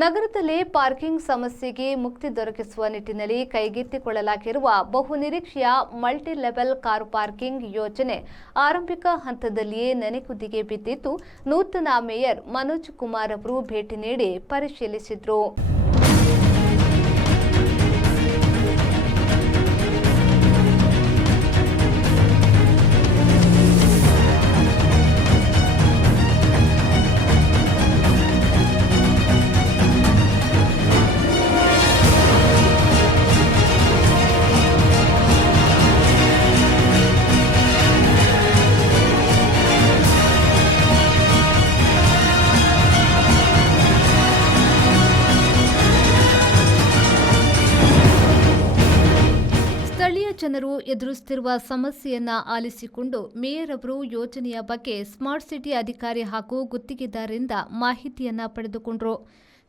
ನಗರದಲ್ಲಿ ಪಾರ್ಕಿಂಗ್ ಸಮಸ್ಯೆಗೆ ಮುಕ್ತಿ ದೊರಕಿಸುವ ನಿಟ್ಟಿನಲ್ಲಿ ಕೈಗೆತ್ತಿಕೊಳ್ಳಲಾಗಿರುವ ಬಹುನಿರೀಕ್ಷೆಯ ಮಲ್ಟಿ ಲೆವೆಲ್ ಕಾರು ಪಾರ್ಕಿಂಗ್ ಯೋಜನೆ ಆರಂಭಿಕ ಹಂತದಲ್ಲಿಯೇ ನೆನೆಗುದಿಗೆ ಬಿದ್ದಿದ್ದು, ನೂತನ ಮೇಯರ್ ಮನೋಜ್ ಕುಮಾರ್ ಅವರು ಭೇಟಿ ನೀಡಿ ಪರಿಶೀಲಿಸಿದರು. ಸ್ಥಳೀಯ ಜನರು ಎದುರಿಸುತ್ತಿರುವ ಸಮಸ್ಯೆಯನ್ನ ಆಲಿಸಿಕೊಂಡು ಮೇಯರ್ ಅವರು ಯೋಜನೆಯ ಬಗ್ಗೆ ಸ್ಮಾರ್ಟ್ ಸಿಟಿ ಅಧಿಕಾರಿ ಹಾಗೂ ಗುತ್ತಿಗೆದಾರರಿಂದ ಮಾಹಿತಿಯನ್ನ ಪಡೆದುಕೊಂಡರು.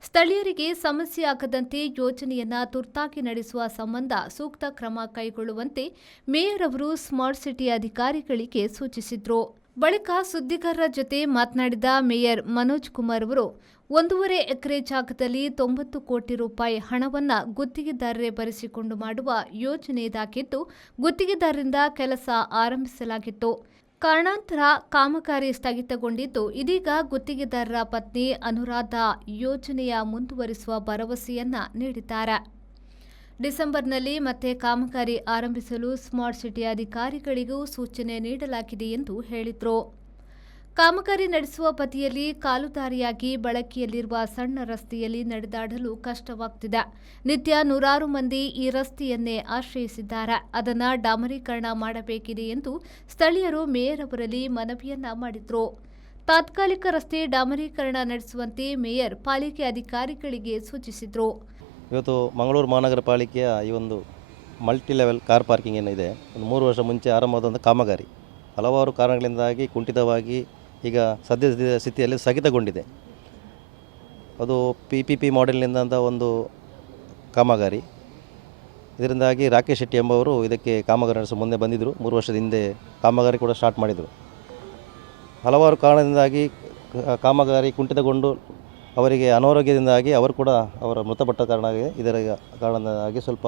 ಸ್ಥಳೀಯರಿಗೆ ಸಮಸ್ಯೆ ಆಗದಂತೆ ಯೋಜನೆಯನ್ನ ತುರ್ತಾಗಿ ನಡೆಸುವ ಸಂಬಂಧ ಸೂಕ್ತ ಕ್ರಮ ಕೈಗೊಳ್ಳುವಂತೆ ಮೇಯರ್ ಅವರು ಸ್ಮಾರ್ಟ್ ಸಿಟಿ ಅಧಿಕಾರಿಗಳಿಗೆ ಸೂಚಿಸಿದರು. ಬಳಿಕ ಸುದ್ದಿಗಾರರ ಜೊತೆ ಮಾತನಾಡಿದ ಮೇಯರ್ ಮನೋಜ್ ಕುಮಾರ್ ಅವರು 1.5 ಎಕರೆ ಜಾಗದಲ್ಲಿ 90 ಕೋಟಿ ರೂಪಾಯಿ ಹಣವನ್ನು ಗುತ್ತಿಗೆದಾರರೇ ಬರೆಸಿಕೊಂಡು ಮಾಡುವ ಯೋಜನೆ ಇದಾಗಿದ್ದು, ಗುತ್ತಿಗೆದಾರರಿಂದ ಕೆಲಸ ಆರಂಭಿಸಲಾಗಿತ್ತು. ಕಾರಣಾಂತರ ಕಾಮಗಾರಿ ಸ್ಥಗಿತಗೊಂಡಿದ್ದು, ಇದೀಗ ಗುತ್ತಿಗೆದಾರರ ಪತ್ನಿ ಅನುರಾಧ ಯೋಜನೆಯ ಮುಂದುವರಿಸುವ ಭರವಸೆಯನ್ನ ನೀಡಿದ್ದಾರೆ. ಡಿಸೆಂಬರ್ನಲ್ಲಿ ಮತ್ತೆ ಕಾಮಗಾರಿ ಆರಂಭಿಸಲು ಸ್ಮಾರ್ಟ್ ಸಿಟಿ ಅಧಿಕಾರಿಗಳಿಗೂ ಸೂಚನೆ ನೀಡಲಾಗಿದೆ ಎಂದು ಹೇಳಿದರು. ಕಾಮಗಾರಿ ನಡೆಸುವ ಬದಿಯಲ್ಲಿ ಕಾಲುದಾರಿಯಾಗಿ ಬಳಕೆಯಲ್ಲಿರುವ ಸಣ್ಣ ರಸ್ತೆಯಲ್ಲಿ ನಡೆದಾಡಲು ಕಷ್ಟವಾಗುತ್ತಿದೆ. ನಿತ್ಯ ನೂರಾರು ಮಂದಿ ಈ ರಸ್ತೆಯನ್ನೇ ಆಶ್ರಯಿಸಿದ್ದಾರೆ. ಅದನ್ನು ಡಾಮರೀಕರಣ ಮಾಡಬೇಕಿದೆ ಎಂದು ಸ್ಥಳೀಯರು ಮೇಯರ್ ಅವರಲ್ಲಿ ಮನವಿಯನ್ನ ಮಾಡಿದರು. ತಾತ್ಕಾಲಿಕ ರಸ್ತೆ ಡಾಮರೀಕರಣ ನಡೆಸುವಂತೆ ಮೇಯರ್ ಪಾಲಿಕೆ ಅಧಿಕಾರಿಗಳಿಗೆ ಸೂಚಿಸಿದರು. ಇವತ್ತು ಮಂಗಳೂರು ಮಹಾನಗರ ಪಾಲಿಕೆಯ ಈ ಒಂದು ಮಲ್ಟಿ ಲೆವೆಲ್ ಕಾರ್ ಪಾರ್ಕಿಂಗ್ ಏನಿದೆ, ಒಂದು 3 ವರ್ಷ ಮುಂಚೆ ಆರಂಭವಾದಂಥ ಕಾಮಗಾರಿ ಹಲವಾರು ಕಾರಣಗಳಿಂದಾಗಿ ಕುಂಠಿತವಾಗಿ ಈಗ ಸದ್ಯದ ಸ್ಥಿತಿಯಲ್ಲಿ ಸ್ಥಗಿತಗೊಂಡಿದೆ. ಅದು PPP ಮಾಡೆಲ್ನಿಂದ ಒಂದು ಕಾಮಗಾರಿ. ಇದರಿಂದಾಗಿ ರಾಕೇಶ್ ಶೆಟ್ಟಿ ಎಂಬವರು ಇದಕ್ಕೆ ಕಾಮಗಾರಿ ನಡೆಸಲು ಮುಂದೆ ಬಂದಿದ್ದರು. 3 ವರ್ಷದ ಹಿಂದೆ ಕಾಮಗಾರಿ ಕೂಡ ಸ್ಟಾರ್ಟ್ ಮಾಡಿದರು. ಹಲವಾರು ಕಾರಣದಿಂದಾಗಿ ಕಾಮಗಾರಿ ಕುಂಠಿತಗೊಂಡು ಅವರಿಗೆ ಅನಾರೋಗ್ಯದಿಂದಾಗಿ ಅವರು ಕೂಡ ಮೃತಪಟ್ಟ ಇದರ ಕಾರಣದಿಂದಾಗಿ ಸ್ವಲ್ಪ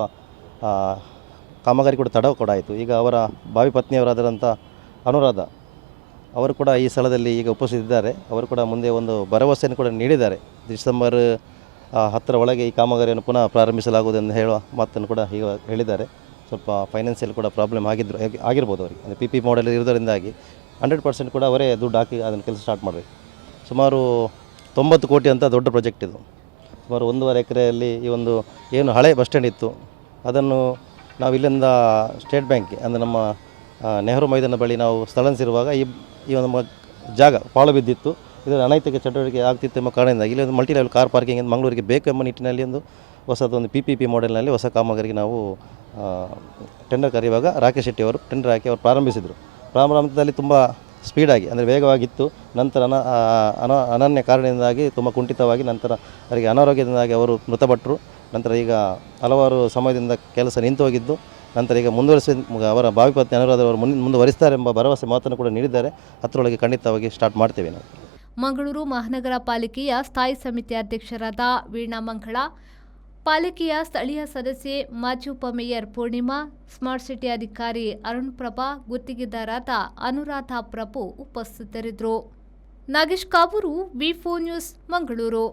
ಕಾಮಗಾರಿ ಕೂಡ ತಡ ಆಯಿತು. ಈಗ ಅವರ ಭಾವಿ ಪತ್ನಿಯವರಾದಂಥ ಅನುರಾಧ ಅವರು ಕೂಡ ಈ ಸ್ಥಳದಲ್ಲಿ ಈಗ ಉಪಸ್ಥಿತಿದ್ದಾರೆ. ಅವರು ಕೂಡ ಮುಂದೆ ಒಂದು ಭರವಸೆಯನ್ನು ಕೂಡ ನೀಡಿದ್ದಾರೆ. ಡಿಸೆಂಬರ್ 10ರ ಒಳಗೆ ಈ ಕಾಮಗಾರಿಯನ್ನು ಪುನಃ ಪ್ರಾರಂಭಿಸಲಾಗುವುದೆಂದು ಹೇಳುವ ಮಾತನ್ನು ಕೂಡ ಈಗ ಹೇಳಿದ್ದಾರೆ. ಸ್ವಲ್ಪ ಫೈನಾನ್ಷಿಯಲ್ ಕೂಡ ಪ್ರಾಬ್ಲಮ್ ಆಗಿರ್ಬೋದು ಅವರಿಗೆ. ಅಂದರೆ PP ಮಾಡೆಲ್ ಇರೋದರಿಂದಾಗಿ 100% ಕೂಡ ಅವರೇ ದುಡ್ಡು ಹಾಕಿ ಅದನ್ನು ಕೆಲಸ ಸ್ಟಾರ್ಟ್ ಮಾಡಬೇಕು. ಸುಮಾರು 90 ಕೋಟಿ ಅಂತ ದೊಡ್ಡ ಪ್ರಾಜೆಕ್ಟ್ ಇದು. ಸುಮಾರು 1.5 ಎಕರೆಯಲ್ಲಿ ಈ ಒಂದು ಏನು ಹಳೆ ಬಸ್ ಸ್ಟ್ಯಾಂಡ್ ಇತ್ತು, ಅದನ್ನು ನಾವು ಇಲ್ಲಿಂದ ಸ್ಟೇಟ್ ಬ್ಯಾಂಕ್ ಅಂದರೆ ನಮ್ಮ ನೆಹರು ಮೈದಾನ ಬಳಿ ನಾವು ಸ್ಥಳಾಂತರಿಸಿರುವಾಗ ಈ ಒಂದು ಜಾಗ ಪಾಳು ಬಿದ್ದಿತ್ತು. ಇದರ ಅನೈತಿಕ ಚಟುವಟಿಕೆ ಆಗ್ತಿತ್ತು ಎಂಬ ಕಾರಣದಿಂದಾಗಿ ಇಲ್ಲಿ ಒಂದು ಮಲ್ಟಿ ಲೆವೆಲ್ ಕಾರ್ ಪಾರ್ಕಿಂಗ್ ಮಂಗಳೂರಿಗೆ ಬೇಕು ಎಂಬ ನಿಟ್ಟಿನಲ್ಲಿ ಒಂದು ಹೊಸದೊಂದು PPP ಮಾಡೆಲ್ನಲ್ಲಿ ಹೊಸ ಕಾಮಗಾರಿಗೆ ನಾವು ಟೆಂಡರ್ ಕರೆಯುವಾಗ ರಾಕೇಶ್ ಶೆಟ್ಟಿ ಅವರು ಟೆಂಡರ್ ಹಾಕಿ ಅವರು ಪ್ರಾರಂಭಿಸಿದರು. ಪ್ರಾರಂಭದಲ್ಲಿ ತುಂಬ ಸ್ಪೀಡಾಗಿ ಅಂದರೆ ವೇಗವಾಗಿತ್ತು. ನಂತರ ಅನನ್ಯ ಕಾರಣದಿಂದಾಗಿ ತುಂಬ ಕುಂಠಿತವಾಗಿ ನಂತರ ಅವರಿಗೆ ಅನಾರೋಗ್ಯದಿಂದಾಗಿ ಅವರು ಮೃತಪಟ್ಟರು. ನಂತರ ಈಗ ಹಲವಾರು ಸಮಯದಿಂದ ಕೆಲಸ ನಿಂತು ಹೋಗಿದ್ದು, ನಂತರ ಈಗ ಅವರ ಭಾವಿ ಪತ್ನಿ ಅನುರಾಧ ಅವರು ಮುಂದುವರಿಸ್ತಾರೆ ಎಂಬ ಭರವಸೆ ಮಾತನ್ನು ಕೂಡ ನೀಡಿದ್ದಾರೆ. ಅದರೊಳಗೆ ಖಂಡಿತವಾಗಿ ಸ್ಟಾರ್ಟ್ ಮಾಡ್ತೇವೆ ನಾವು. ಮಂಗಳೂರು ಮಹಾನಗರ ಪಾಲಿಕೆಯ ಸ್ಥಾಯಿ ಸಮಿತಿ ಅಧ್ಯಕ್ಷರಾದ ವೀಣಾ ಮಂಗಳ, ಪಾಲಿಕೆಯ ಸ್ಥಳೀಯ ಸದಸ್ಯೆ ಮಾಜಿ ಉಪಮೇಯರ್ ಪೂರ್ಣಿಮಾ, ಸ್ಮಾರ್ಟ್ ಸಿಟಿ ಅಧಿಕಾರಿ ಅರುಣ್ ಪ್ರಭಾ, ಗುತ್ತಿಗೆದಾರರಾದ ಅನುರಾಧ ಪ್ರಭು ಉಪಸ್ಥಿತರಿದ್ದರು. Nagesh Kaburu, V4 news, Mangaluru.